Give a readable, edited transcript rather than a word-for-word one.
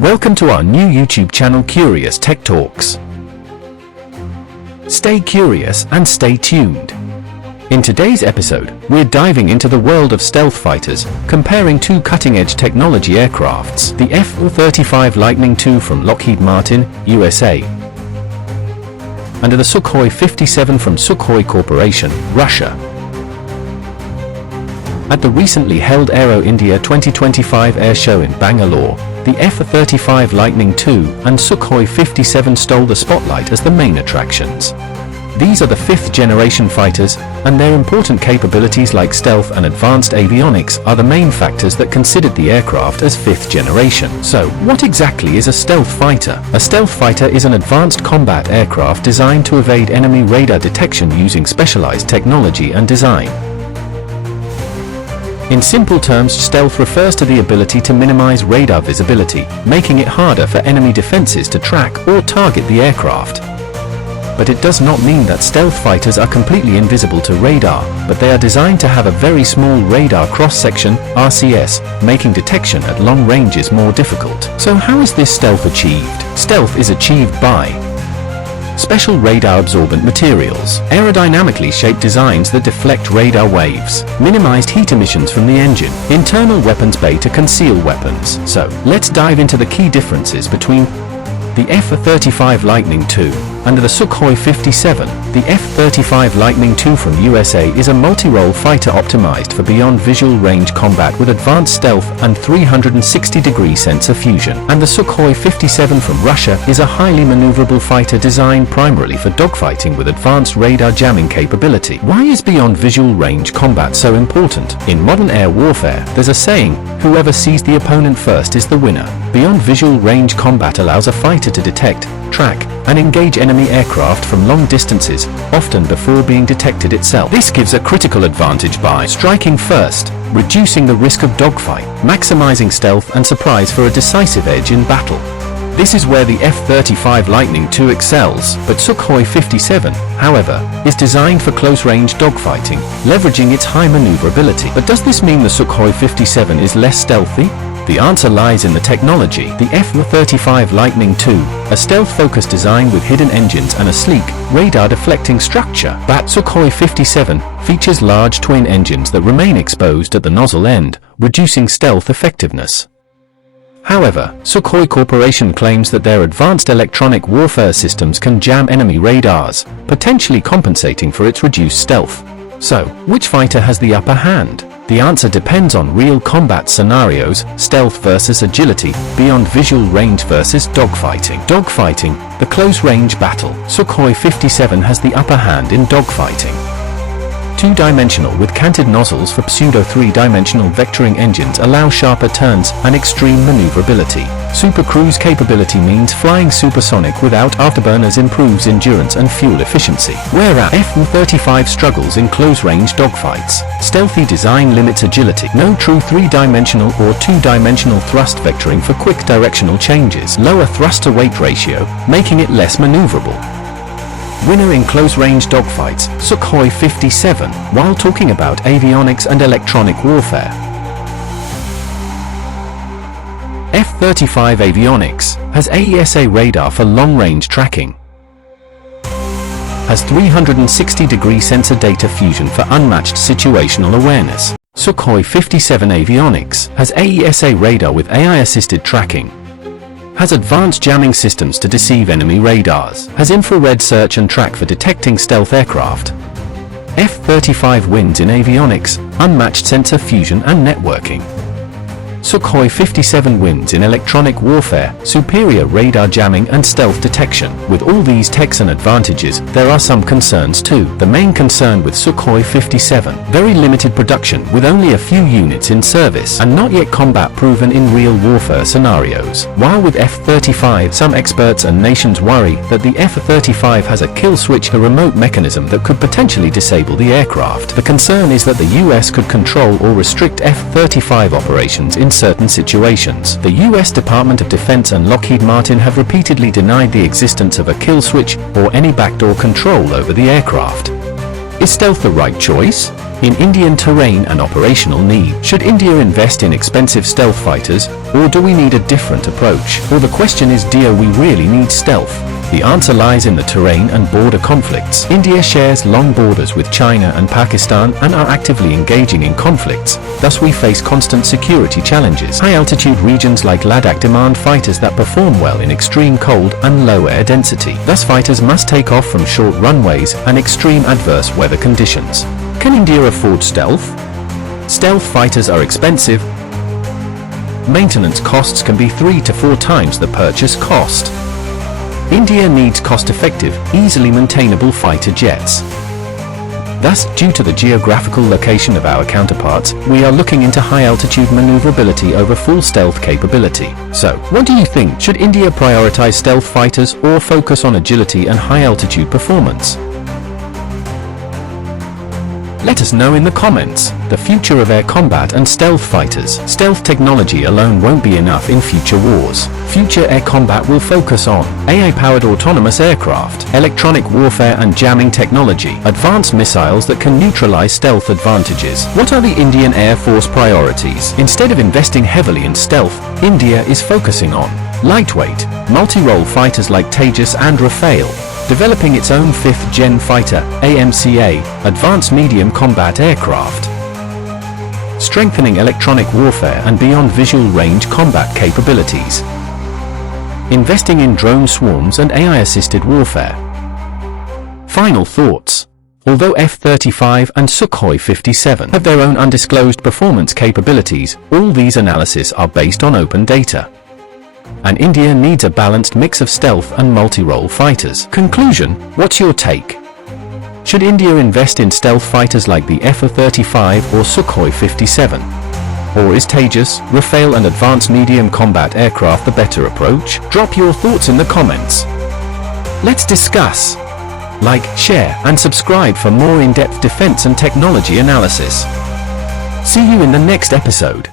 Welcome to our new YouTube channel Curious Tech Talks. Stay curious and stay tuned. In today's episode, we're diving into the world of stealth fighters, comparing two cutting-edge technology aircrafts, the F-35 Lightning II from Lockheed Martin, USA, and the Sukhoi 57 from Sukhoi Corporation, Russia. At the recently held Aero India 2025 Air Show in Bangalore, the F-35 Lightning II and Sukhoi 57 stole the spotlight as the main attractions. These are the fifth-generation fighters, and their important capabilities like stealth and advanced avionics are the main factors that considered the aircraft as fifth generation. So, what exactly is a stealth fighter? A stealth fighter is an advanced combat aircraft designed to evade enemy radar detection using specialized technology and design. In simple terms, stealth refers to the ability to minimize radar visibility, making it harder for enemy defenses to track or target the aircraft. But it does not mean that stealth fighters are completely invisible to radar, but they are designed to have a very small radar cross-section, RCS, making detection at long ranges more difficult. So how is this stealth achieved? Stealth is achieved by special radar-absorbent materials, aerodynamically shaped designs that deflect radar waves, minimized heat emissions from the engine, internal weapons bay to conceal weapons. So, let's dive into the key differences between the F-35 Lightning II and the Sukhoi 57. The F-35 Lightning II from USA is a multi-role fighter optimized for beyond visual range combat with advanced stealth and 360-degree sensor fusion. And the Sukhoi 57 from Russia is a highly maneuverable fighter designed primarily for dogfighting with advanced radar jamming capability. Why is beyond visual range combat so important? In modern air warfare, there's a saying, whoever sees the opponent first is the winner. Beyond visual range combat allows a fighter to detect, track, and engage enemy aircraft from long distances, often before being detected itself. This gives a critical advantage by striking first, reducing the risk of dogfight, maximizing stealth and surprise for a decisive edge in battle. This is where the F-35 Lightning II excels, but Sukhoi 57, however, is designed for close-range dogfighting, leveraging its high maneuverability. But does this mean the Sukhoi 57 is less stealthy? The answer lies in the technology. The F-35 Lightning II, a stealth-focused design with hidden engines and a sleek, radar-deflecting structure. But Sukhoi 57 features large twin engines that remain exposed at the nozzle end, reducing stealth effectiveness. However, Sukhoi Corporation claims that their advanced electronic warfare systems can jam enemy radars, potentially compensating for its reduced stealth. So, which fighter has the upper hand? The answer depends on real combat scenarios, stealth versus agility, beyond visual range versus dogfighting. Dogfighting, the close-range battle. Sukhoi 57 has the upper hand in dogfighting. Two-dimensional with canted nozzles for pseudo-three-dimensional vectoring engines allow sharper turns and extreme maneuverability. Super cruise capability means flying supersonic without afterburners improves endurance and fuel efficiency. Whereas F-35 struggles in close-range dogfights. Stealthy design limits agility. No true three-dimensional or two-dimensional thrust vectoring for quick directional changes. Lower thrust-to-weight ratio, making it less maneuverable. Winner in close-range dogfights, Sukhoi 57, while talking about avionics and electronic warfare. F-35 Avionics has AESA radar for long-range tracking, has 360-degree sensor data fusion for unmatched situational awareness. Sukhoi 57 Avionics has AESA radar with AI-assisted tracking, has advanced jamming systems to deceive enemy radars, has infrared search and track for detecting stealth aircraft. F-35 wins in avionics, unmatched sensor fusion and networking. Sukhoi 57 wins in electronic warfare, superior radar jamming and stealth detection. With all these techs and advantages, there are some concerns too. The main concern with Sukhoi 57, very limited production with only a few units in service and not yet combat proven in real warfare scenarios. While with F-35, some experts and nations worry that the F-35 has a kill switch, a remote mechanism that could potentially disable the aircraft. The concern is that the US could control or restrict F-35 operations in certain situations. The US Department of Defense and Lockheed Martin have repeatedly denied the existence of a kill switch or any backdoor control over the aircraft. Is stealth the right choice? In Indian terrain and operational need, should India invest in expensive stealth fighters, or do we need a different approach? Or the question is, do we really need stealth? The answer lies in the terrain and border conflicts. India shares long borders with China and Pakistan and are actively engaging in conflicts, thus we face constant security challenges. High-altitude regions like Ladakh demand fighters that perform well in extreme cold and low air density. Thus fighters must take off from short runways and extreme adverse weather conditions. Can India afford stealth? Stealth fighters are expensive. Maintenance costs can be 3 to 4 times the purchase cost. India needs cost-effective, easily maintainable fighter jets. Thus, due to the geographical location of our counterparts, we are looking into high-altitude maneuverability over full stealth capability. So, what do you think? Should India prioritize stealth fighters or focus on agility and high-altitude performance? Let us know in the comments. The future of air combat and stealth fighters. Stealth technology alone won't be enough in future wars. Future air combat will focus on AI-powered autonomous aircraft, electronic warfare and jamming technology, advanced missiles that can neutralize stealth advantages. What are the Indian Air Force priorities? Instead of investing heavily in stealth, India is focusing on lightweight, multi-role fighters like Tejas and Rafale, developing its own 5th Gen fighter, AMCA, advanced medium combat aircraft, strengthening electronic warfare and beyond visual range combat capabilities, investing in drone swarms and AI-assisted warfare. Final thoughts. Although F-35 and Sukhoi 57 have their own undisclosed performance capabilities, all these analyses are based on open data. And India needs a balanced mix of stealth and multi-role fighters. Conclusion, what's your take? Should India invest in stealth fighters like the F-35 or Sukhoi 57? Or is Tejas, Rafale and advanced medium combat aircraft the better approach? Drop your thoughts in the comments. Let's discuss. Like, share and subscribe for more in-depth defense and technology analysis. See you in the next episode.